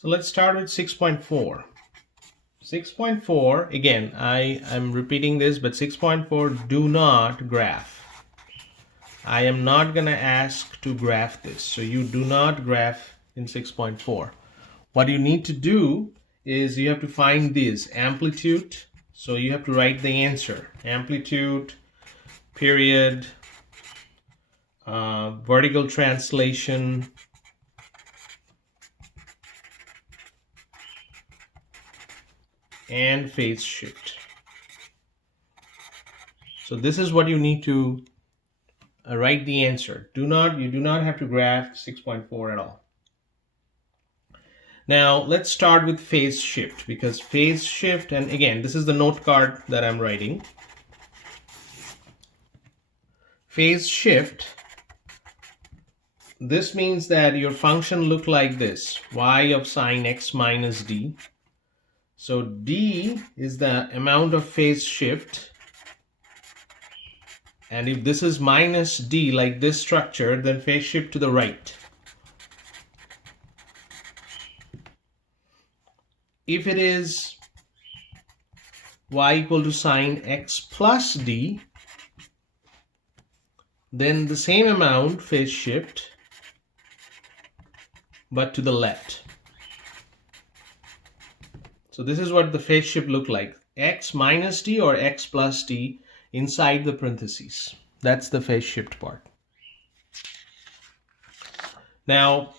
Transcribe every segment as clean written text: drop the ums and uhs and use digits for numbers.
So let's start with 6.4. 6.4, again, I'm repeating this, but 6.4, do not graph. I am not going to ask to graph this. So you do not graph in 6.4. What you need to do is you have to find this amplitude. So you have to write the answer. Amplitude, period, vertical translation, and phase shift. So this is what you need to write the answer. You do not have to graph 6.4 at all. Now let's start with phase shift, because phase shift, and again, this is the note card that I'm writing. Phase shift, this means that your function look like this, y of sine x minus d. So d is the amount of phase shift, and if this is minus d like this structure, then phase shift to the right. If it is y equal to sine x plus d, then the same amount phase shift, but to the left. So this is what the phase shift look like. X minus d or x plus d inside the parentheses. That's the phase shift part. Now,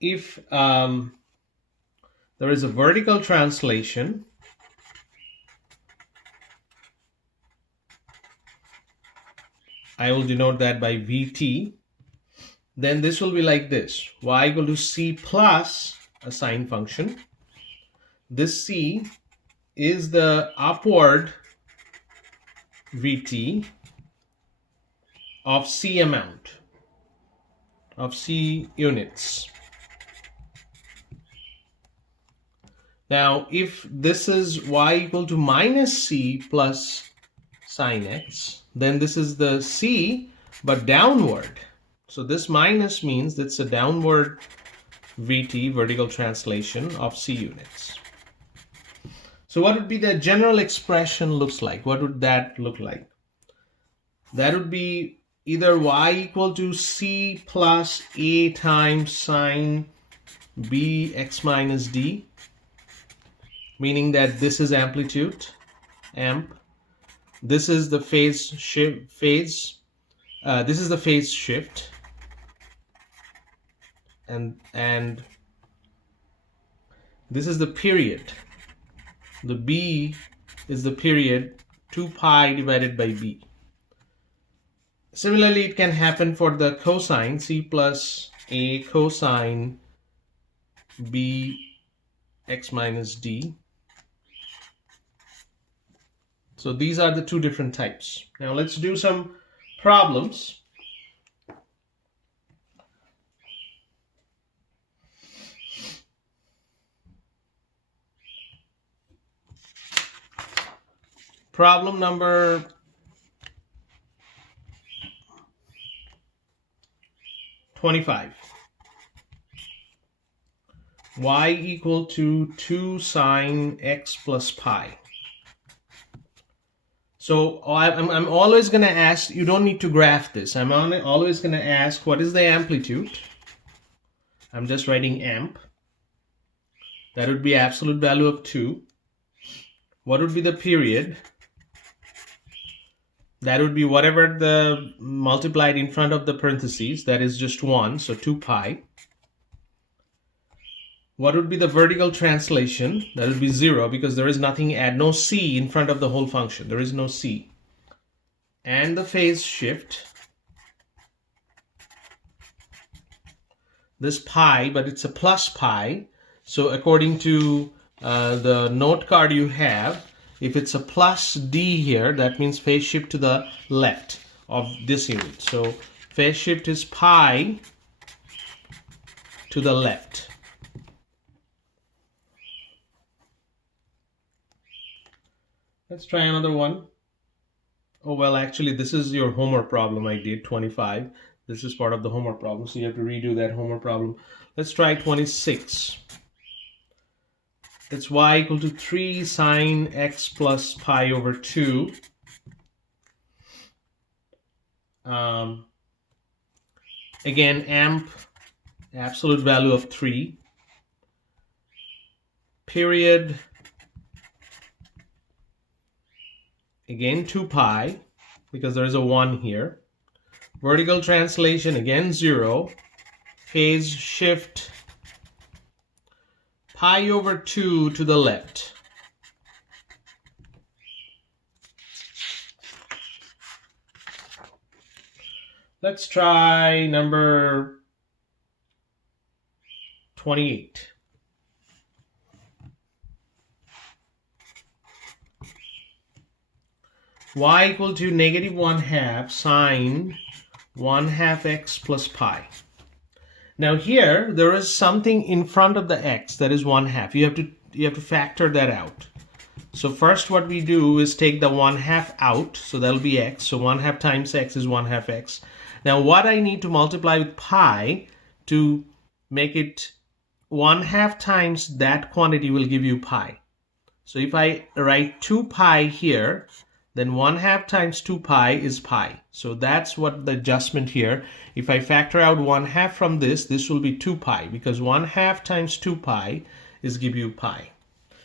if there is a vertical translation, I will denote that by Vt. Then this will be like this. Y equal to c plus a sine function. This c is the upward Vt of c amount, of c units. Now, if this is y equal to minus c plus sine x, then this is the c, but downward. So this minus means that's a downward Vt, vertical translation, of c units. So what would be the general expression looks like? What would that look like? That would be either y equal to c plus a times sine b x minus d, meaning that this is amplitude, amp. This is the phase shift, this is the phase shift, and this is the period. The b is the period, 2 pi divided by b. Similarly, it can happen for the cosine, c plus a cosine b x minus d. So these are the two different types. Now let's do some problems. Problem number 25. Y equal to 2 sine x plus pi. So I'm always going to ask, you don't need to graph this. I'm always going to ask, what is the amplitude? I'm just writing amp. That would be absolute value of 2. What would be the period? That would be whatever the multiplied in front of the parentheses, that is just 1, so 2 pi. What would be the vertical translation? That would be 0, because there is nothing, no c in front of the whole function. There is no c. And the phase shift, this pi, but it's a plus pi. So according to the note card you have, if it's a plus d here, that means phase shift to the left of this unit. So phase shift is pi to the left. Let's try another one. Oh, well, actually, this is your homework problem I did, 25. This is part of the homework problem, so you have to redo that homework problem. Let's try 26. It's y equal to 3 sine x plus pi over 2. Again, amp, absolute value of 3. Period, again 2 pi, because there is a 1 here. Vertical translation, again 0. Phase shift, pi over 2 to the left. Let's try number 28. Y equal to negative 1/2 sine 1/2 x plus pi. Now here there is something in front of the x that is 1/2. You have to factor that out. So first what we do is take the 1/2 out, so that'll be x. So 1/2 times x is 1/2 x. Now what I need to multiply with pi to make it 1/2 times that quantity will give you pi. So if I write 2 pi here, then 1/2 times 2 pi is pi. So that's what the adjustment here. If I factor out 1/2 from this will be 2 pi, because 1/2 times 2 pi is give you pi.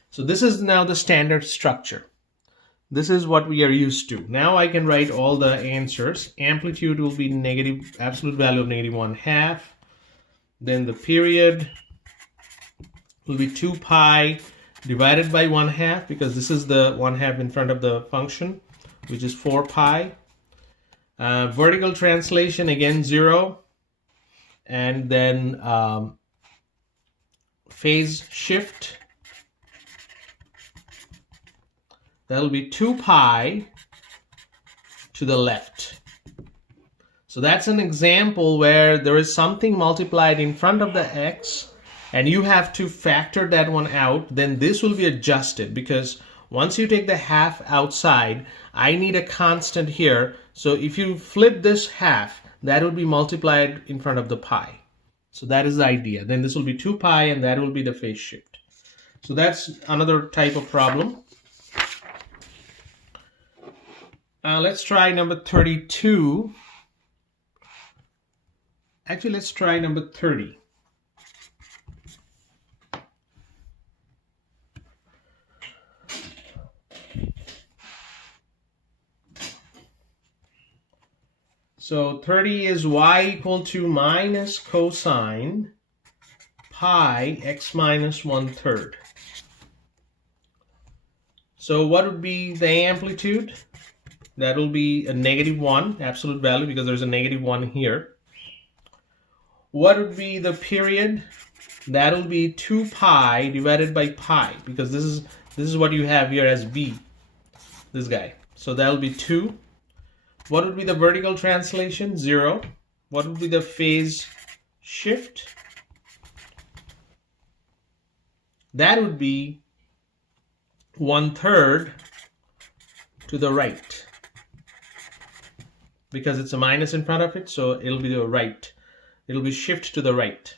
So this is now the standard structure. This is what we are used to. Now I can write all the answers. Amplitude will be negative, absolute value of negative 1/2. Then the period will be 2 pi divided by 1/2, because this is the 1/2 in front of the function, which is 4 pi. Vertical translation, again 0. And then phase shift, that'll be 2 pi to the left. So that's an example where there is something multiplied in front of the x, and you have to factor that one out. Then this will be adjusted, because once you take the half outside, I need a constant here. So if you flip this half, that will be multiplied in front of the pi. So that is the idea. Then this will be 2 pi, and that will be the phase shift. So that's another type of problem. Let's try number 32. Actually, let's try number 30. So 30 is y equal to minus cosine pi x minus 1/3. So what would be the amplitude? That will be a negative 1, absolute value, because there's a negative 1 here. What would be the period? That will be 2 pi divided by pi, because this is what you have here as b, this guy. So that will be 2. What would be the vertical translation? 0. What would be the phase shift? That would be 1/3 to the right, because it's a minus in front of it, so it'll be the right. It'll be shift to the right.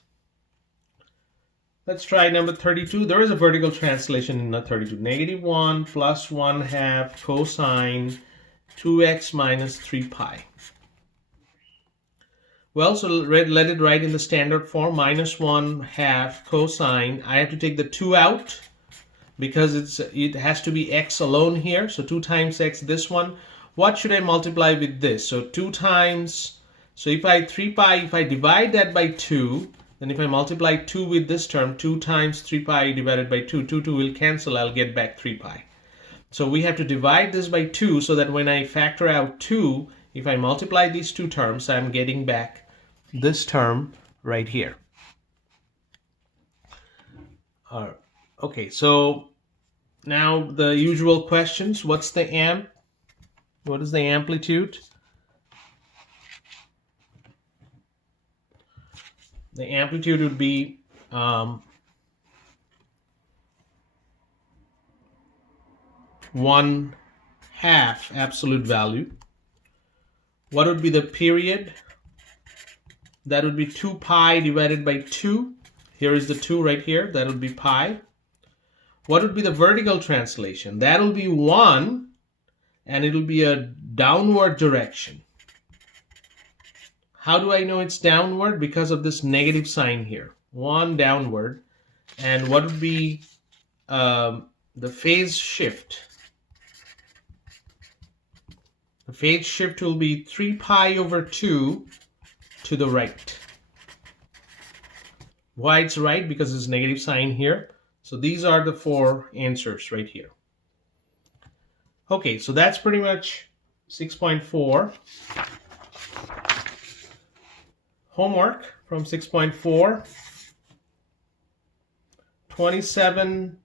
Let's try number 32. There is a vertical translation in the 32. Negative 1 plus 1/2 cosine 2x minus 3 pi. Well, so let it write in the standard form. Minus 1/2 cosine. I have to take the 2 out, because it has to be x alone here. So 2 times x, this one. What should I multiply with this? So 2 times, so if I 3 pi, if I divide that by 2, then if I multiply 2 with this term, 2 times 3 pi divided by 2, 2 will cancel, I'll get back 3 pi. So we have to divide this by 2, so that when I factor out 2, if I multiply these two terms, I'm getting back this term right here. Okay, so now the usual questions. What's the amp? What is the amplitude? The amplitude would be 1/2 absolute value. What would be the period? That would be 2 pi divided by 2. Here is the 2 right here. That would be pi. What would be the vertical translation? That will be 1, and it will be a downward direction. How do I know it's downward? Because of this negative sign here. 1 downward. And what would be the phase shift? The phase shift will be 3 pi over 2 to the right. Why it's right? Because there's negative sign here. So these are the 4 answers right here. Okay, so that's pretty much 6.4. Homework from 6.4. 27,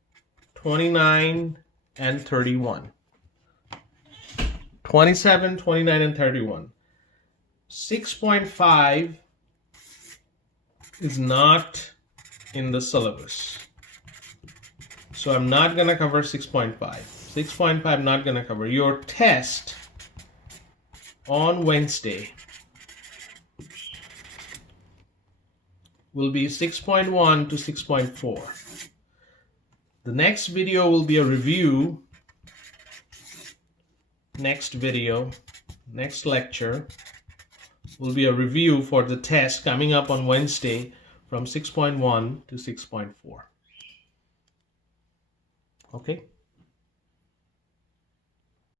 29, and 31. 27, 29, and 31. 6.5 is not in the syllabus. So I'm not going to cover 6.5. 6.5 I'm not going to cover. Your test on Wednesday will be 6.1 to 6.4. The next video will be a review. Next lecture will be a review for the test coming up on Wednesday from 6.1 to 6.4. Okay.